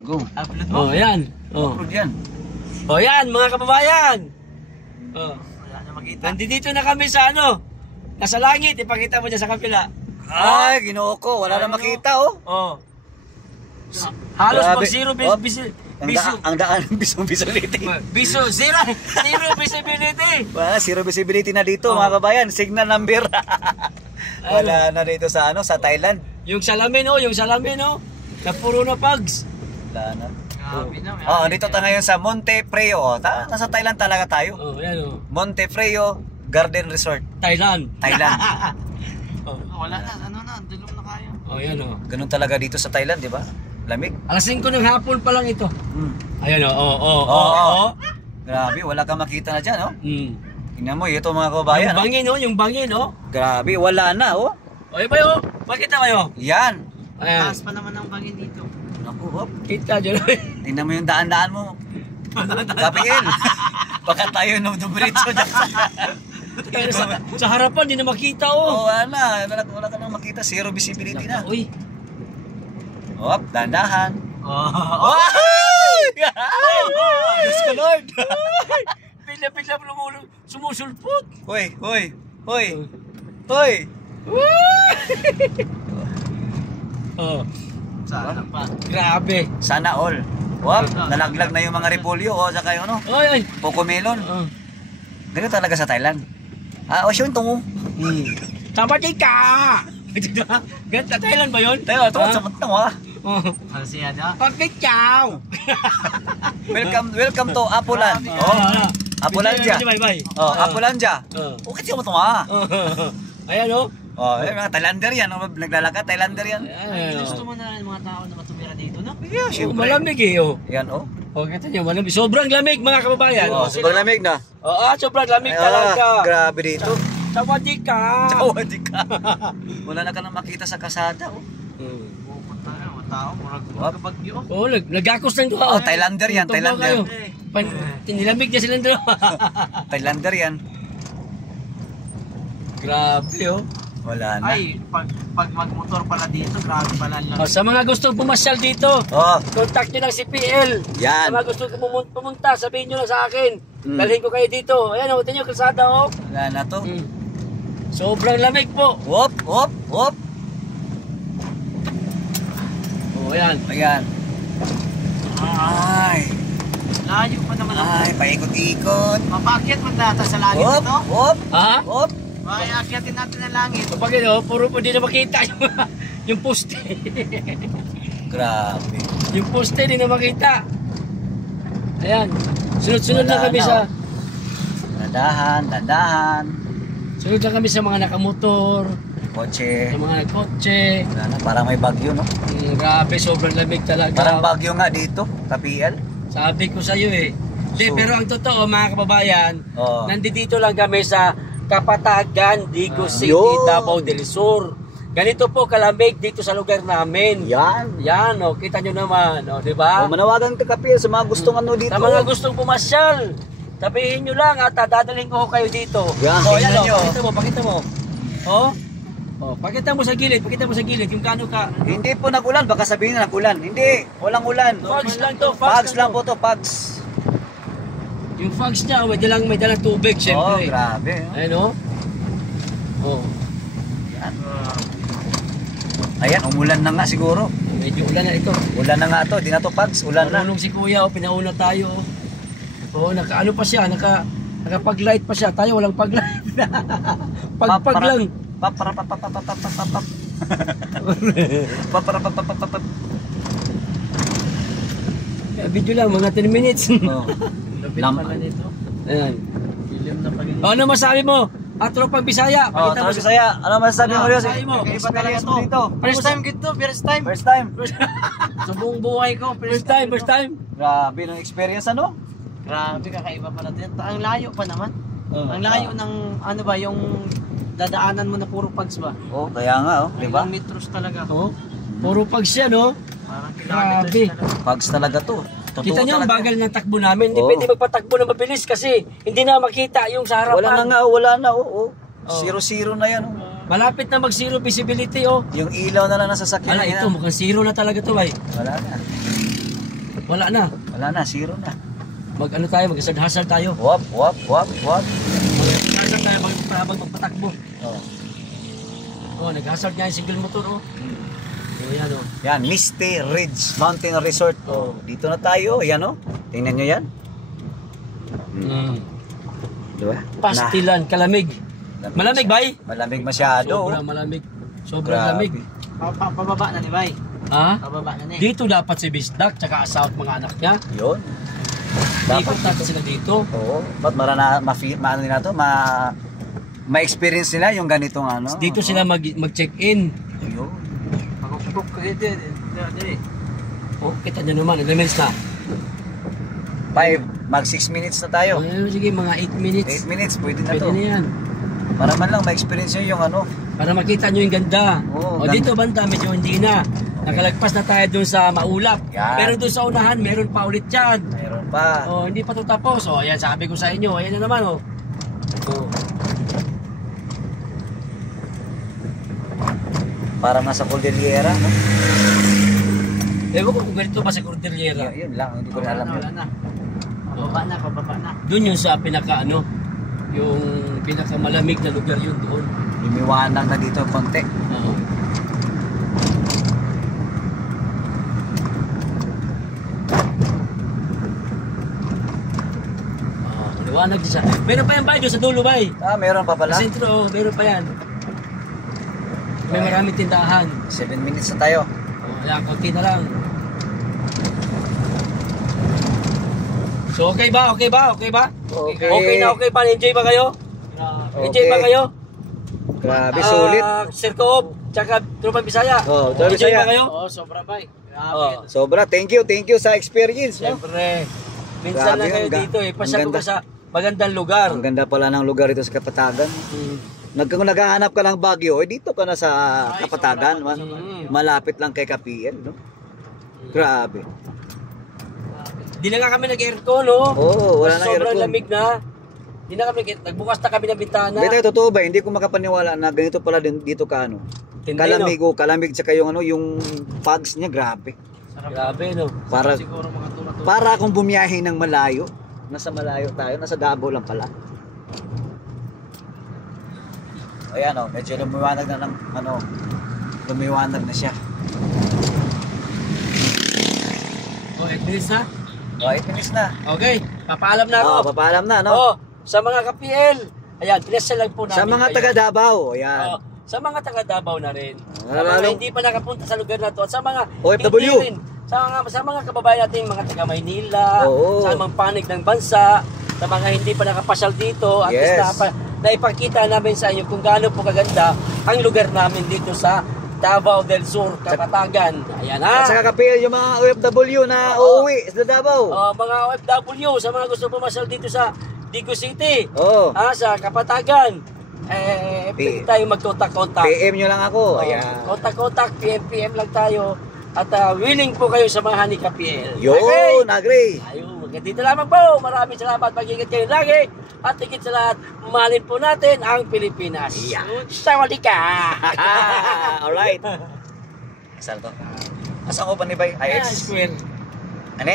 Go. Upload mo? Oh, yan. Oh. Upload yan. Oh, yan, mga kababayan. Oh. Wala na makita. Nandito na kami sa ano? Nasa langit, ipakita mo dyan sa kapila. Ay, ginoo ko. Wala na makita, oh. Oh. Halos Grabe. mag zero Oh. biso. Ang daan ng visibility. Biso, zero visibility. Wala, zero visibility na dito, Oh. mga kabayan. Signal number. Wala na dito sa ano, sa Thailand. Yung salamin, oh. Na puro na pugs. Wala na. Grabe na. Oh, dito tayo ngayon sa Monte Freo. Oh. Nasa Thailand talaga tayo. Oh, yan oh. Monte Freo Garden Resort, Thailand. Thailand. Oh. Wala na. Ano na. Dulong na kayo. Oh, yan oh. Ganun talaga dito sa Thailand, di ba? Lamig. Alas 5 ng hapon pa lang ito. Hmm. Ayan oh. Oo. Grabe, wala kang makita na dyan, oh. Tingnan mo, ito mga kabayan. Yung bangin, oh. Grabe, wala na, oh. O, iba yun. Pakita mo yun. Yan. Ayan. Taas pa naman ang bangin dito. Naku, hop. Kita dyan. Tingnan mo yung daan-daan mo. Gabriel. Baka tayo nung dumiretso dyan. sa harapan, di na makita, Oh, oh. wala. Wala ka nang makita. Zero visibility na. Uy. Hop, dandahan. Oh. Diyos ko, Lord. Pila-pila sumusulpot. Hoy, hoy, hoy. Hoy. Oh. Sana pa. Grabe. Sana all. Hop, nalaglag na yung mga repolyo. O, saka yung ano, Ay. Pocomelon. Oh. Ganito talaga sa Thailand. Ocean to. Tama ka. Ganda Thailand ba yun? Tayo, ito, sa matang, ha. Oh. Ang siya na. Pagkitsaw. Welcome to Apuland. Oh, Apulandia. Bye. Oh, Apulandia. Bakit siya mo ito, ha? Ayan, oh. Oh, mga Thailander yan. Naglalakad, Thailander yan. Ayan, Gusto mo na ng mga tao na matumira dito, no? Yeah, oh. syempre. Malamig eh, oh. Yan, oh. Oh, kita nyo, malamig. Sobrang lamig, mga kababayan. Oh, sobrang lamig na. Oo, sobrang lamig talaga. Grabe dito. Tawadi ka. Tawadi ka. Wala na ka nang makita sa kasada, oh. Pupunta na mga tao. Murag bagyo. Oh, nagakos ng duha. Oh, Thailander yan, Thailander. Nilamig niya silang dalawa. Thailander yan. Grabe, oh. Wala na. Ay, pag magmotor pala dito, grabe pala lang. Oh, sa mga gustong pumasyal dito, Oh, contact nyo lang si PL. yan. Sa mga gustong pumunta, sabihin nyo lang sa akin. Dalhin ko kayo dito. Ayan, oh, tingnan nyo kalsada, oh. Wala na to. Sobrang lamig po. Hop, hop, hop. Oh, ayan. Ayan. Ay. Layo pa naman ako. Ay, paikot-ikot. Mapakit man data sa langit Hop, ito. hop, Ha? hop. Ay, akyatin natin ang langit. Kapag oh, puro po di na makita yung poste. Grabe. Yung poste di na makita. Ayan. Sunod-sunod Wala lang kami na, sa... oh. Dandahan, dandahan. Sunod lang kami sa mga nakamotor, Kotse. sa mga nagkotse. Wala na, parang may bagyo, no? Grabe, sobrang lamig talaga. Parang bagyo nga dito, kapiel. Sabi ko sa iyo eh. Di, So- pero ang totoo mga kababayan, Oh. nandito lang kami sa Kapatagan, Digo City, Yun. Davao del Sur. Ganito po kalamig dito sa lugar namin. Yan. Yan, oh, kita nyo naman, oh, di ba? Oh, manawagan ka kapiel sa mga gustong ano dito. Sa mga gustong pumasyal, sabihin nyo lang at dadalhin ko kayo dito. Yan, Oh, yan, tingnan oh, nyo. pakita mo. Oh. Oh, pakita mo sa gilid, yung kano ka. Hindi po nag-ulan, baka sabihin na nag-ulan. Hindi, walang ulan. Fogs lang to, Pags lang po to, pags. Yung fogs niya, may dalang tubig, Oh, syempre. grabe. Oh. Ayun, oh. Oh, Yan. Ayan, umulan na nga siguro. medyo ulan na ito. Ulan na nga to, di na to pags, ulan na. Marunong si Kuya, oh, pinauna tayo. Oh, nakaano pa siya, nakapag-light pa siya. Tayo walang pag-light. Pag lang. Paparapapapapapapapap. Paparapapapapapap. Video lang, mga 10 minutes. Oh. Pala nito. Ayan. Film na pag Oh, ano masabi mo? At tropang Bisaya. Oh, Pakita mo tapos saya. Ano masasabi mo, Rios? Sabi mo. Kakaiba talaga Experience to. mo dito. First time gito, first time. First time. Sa buong buhay ko, First time. Grabe ng experience, ano? Grabe, kakaiba pala din. Ang layo pa naman. Oh. Ang layo ng, ano ba, yung dadaanan mo na puro pags ba? Oh, kaya nga, oh, di ba? Ilang metros talaga. Oh, puro pag siya, no? Parang Grabe. kilometers talaga. Pags talaga to. Totoo Kita niyo ang talaga. bagal ng takbo namin. Hindi Oo. pwede magpatakbo na mabilis kasi hindi na makita yung sa harapan. Wala na nga, wala na, oh. Oh. Zero-zero na yan, oh. Malapit na mag zero visibility, oh. Yung ilaw na lang nasa sakyan Ala, na yan. ito mukhang zero na talaga to, ay. Wala na. Wala na. Wala na, zero na. Mag-ano tayo, mag-hazard tayo. Wap. Mag-hazard tayo, magpatakbo. Oh. Oh, nag-hazard nga yung single motor, oh. Oh, yan, oh. Yan, Misty Ridge Mountain Resort. Oh, dito na tayo. Yan, oh. Tingnan nyo yan. Diba? Pastilan, kalamig. Malamig, bay? Malamig masyado. Sobrang malamig. Sobrang lamig. Pababa na ni Bay. Ha? Pababa na ni. Dito dapat si Bisdak, tsaka asawa at mga anak niya. Yun. Ikot natin sila dito. Oo. Ba't maano nila to? Ma-experience nila yung ganitong ano. Dito sila mag-check-in. Yun. Pagkukuk ko dito. Oh, kita nyo naman, ilang minutes na? 5, mag 6 minutes na tayo. Oh, sige, mga 8 minutes. 8 minutes, pwede na Pwede to. na yan. Para man lang ma-experience nyo yung ano. Para makita nyo yung ganda. Oo, O dito banda, medyo hindi na. Nakalagpas na tayo dun sa Maulap. Yan. Pero dun sa unahan, meron pa ulit yan. Mayroon pa. Oh, hindi pa ito tapos. Oh, ayan, sabi ko sa inyo. Ayan na naman, oh. Oh. Parang nasa Cordillera, no? Ewan ko kung ganito ba sa Cordillera. Yun lang, hindi ko na alam Wala yun. na. Pababa na. Doon yung sa pinaka ano, yung pinakamalamig na lugar yun doon. Lumiwanag na dito konti. Oo. Liwanag din siya. Meron pa yan ba doon sa dulo ba? Ah, meron pa pala. Sa sentro, meron pa yan. May maraming tindahan. 7 minutes na tayo. Oh, yan, konti na lang. So okay ba? Okay ba? Okay ba? Okay. Okay na okay pa. Enjoy ba kayo? Enjoy Okay. ba kayo? Grabe, sulit. Sir Koob, tsaka Tropa Bisaya. Oh, Tropa Enjoy Bisaya. ba kayo? Sobra Bay. Oh. Sobra, thank you sa experience. No? Siyempre. Minsan Grabe, lang kayo ang dito eh. ang Pasyal ko ganda. ka sa magandang lugar. Ang ganda pala ng lugar ito sa Kapatagan. Kung naghahanap ka ng Baguio, dito ka na sa Kapatagan. Malapit lang kay Kapiel, no? Grabe. Di na nga kami nag-aircon, no? Oo, wala na Sobrang aircon. lamig na. Di na kami, nagbukas na kami ng bintana. Beta, totoo ba? Hindi ko makapaniwala na ganito pala dito ka, ano? Tindi, Kalamig, kalamig tsaka yung ano, yung fogs niya, grabe. Grabe, no? Para, Siguro mga tula-tula. para akong bumiyahe ng malayo. Nasa malayo tayo, nasa Davao lang pala. Ayan o, medyo lumiwanag na ng, ano, lumiwanag na siya. Oh, 8 minutes na? O, 8 minutes na. Okay, papaalam na ako. Oo, papaalam na, no? Oh, sa mga ka-PL. Ayan, pinasya lang po namin Sa mga kayo. taga Davao, ayan. Oh, sa mga taga Davao na rin. Sa Ah, mga lalo- hindi pa nakapunta sa lugar na to. At sa mga OFW. hindi rin. Sa mga kababayan natin, mga taga Maynila, Oo. sa mga panig ng bansa, sa mga hindi pa nakapasyal dito, at Yes. least naipakita namin sa inyo kung gaano po kaganda ang lugar namin dito sa Davao del Sur, Kapatagan. Ayan ha. At saka kapil yung mga OFW na uuwi sa Davao. Mga OFW, sa mga gusto pumasyal dito sa Digo City, Oo. sa Kapatagan, pwede tayo mag-contact-contact. PM nyo lang ako. Ayan. Kontak-kontak, PM lang tayo. At willing po kayo samahan ni Kapiel. Yun, agree. Ayun, dito lamang po. Maraming salamat. Mag-ingat kayo lagi. At higit sa lahat, mahalin po natin ang Pilipinas. Yeah. Sawadika! Alright. Saan to? Asan ko pa ni Bay? Ayan, IX? square.